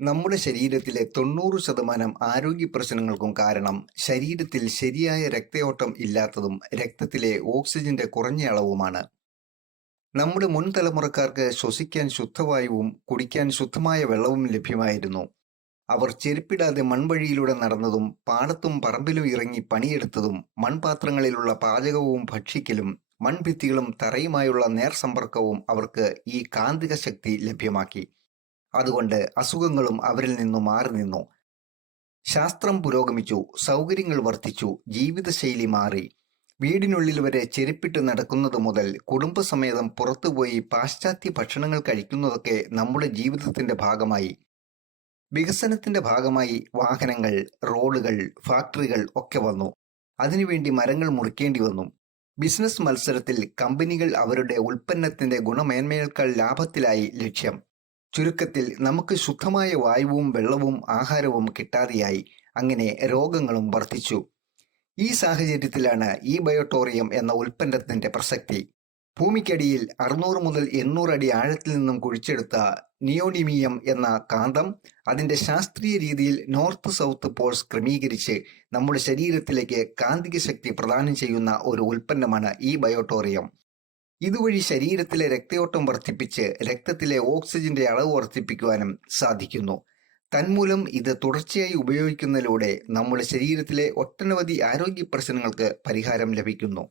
നമ്മുടെ ശരീരത്തിലെ 90% ആരോഗ്യ പ്രശ്നങ്ങൾക്കും കാരണം ശരീരത്തിൽ ശരിയായ രക്തയോട്ടം ഇല്ലാത്തതും രക്തത്തിലെ ഓക്സിജന്റെ കുറഞ്ഞ അളവുമാണ്. നമ്മുടെ മുൻ തലമുറക്കാർക്ക് ശ്വസിക്കാൻ ശുദ്ധവായുവും കുടിക്കാൻ ശുദ്ധമായ വെള്ളവും ലഭ്യമായിരുന്നു. അവർ ചെരുപ്പിടാതെ മൺവഴിയിലൂടെ നടന്നതും പാടത്തും പറമ്പിലും ഇറങ്ങി പണിയെടുത്തതും മൺപാത്രങ്ങളിലുള്ള പാചകവും ഭക്ഷിക്കലും മൺഭിത്തികളും തറയുമായുള്ള നേർസമ്പർക്കവും അവർക്ക് ഈ കാന്തിക ശക്തി ലഭ്യമാക്കി. അതുകൊണ്ട് അസുഖങ്ങളും അവരിൽ നിന്നു മാറി നിന്നു. ശാസ്ത്രം പുരോഗമിച്ചു, സൗകര്യങ്ങൾ വർദ്ധിച്ചു, ജീവിതശൈലി മാറി. വീടിനുള്ളിൽ വരെ ചെരുപ്പിട്ട് നടക്കുന്നത് മുതൽ കുടുംബസമേതം പുറത്തുപോയി പാശ്ചാത്യ ഭക്ഷണങ്ങൾ കഴിക്കുന്നതൊക്കെ നമ്മുടെ ജീവിതത്തിന്റെ ഭാഗമായി. വികസനത്തിന്റെ ഭാഗമായി വാഹനങ്ങൾ, റോഡുകൾ, ഫാക്ടറികൾ ഒക്കെ വന്നു. അതിനുവേണ്ടി മരങ്ങൾ മുറിക്കേണ്ടി വന്നു. ബിസിനസ് മത്സരത്തിൽ കമ്പനികൾ അവരുടെ ഉൽപ്പന്നത്തിന്റെ ഗുണമേന്മയേക്കാൾ ലാഭത്തിലായി ലക്ഷ്യം. ചുരുക്കത്തിൽ നമുക്ക് ശുദ്ധമായ വായുവും വെള്ളവും ആഹാരവും കിട്ടാതെയായി. അങ്ങനെ രോഗങ്ങളും വർദ്ധിച്ചു. ഈ സാഹചര്യത്തിലാണ് ഈ ബയോട്ടോറിയം എന്ന ഉൽപ്പന്നത്തിന്റെ പ്രസക്തി. ഭൂമിക്കടിയിൽ 600 മുതൽ 800 അടി ആഴത്തിൽ നിന്നും കുഴിച്ചെടുത്ത നിയോഡിമിയം എന്ന കാന്തം അതിന്റെ ശാസ്ത്രീയ രീതിയിൽ നോർത്ത് സൗത്ത് പോൾസ് ക്രമീകരിച്ച് നമ്മുടെ ശരീരത്തിലേക്ക് കാന്തിക ശക്തി പ്രദാനം ചെയ്യുന്ന ഒരു ഉൽപ്പന്നമാണ് ഈ ബയോട്ടോറിയം. ഇതുവഴി ശരീരത്തിലെ രക്തയോട്ടം വർദ്ധിപ്പിച്ച് രക്തത്തിലെ ഓക്സിജന്റെ അളവ് വർദ്ധിപ്പിക്കുവാനും സാധിക്കുന്നു. തന്മൂലം ഇത് തുടർച്ചയായി ഉപയോഗിക്കുന്നതിലൂടെ നമ്മുടെ ശരീരത്തിലെ ഒട്ടനവധി ആരോഗ്യ പ്രശ്നങ്ങൾക്ക് പരിഹാരം ലഭിക്കുന്നു.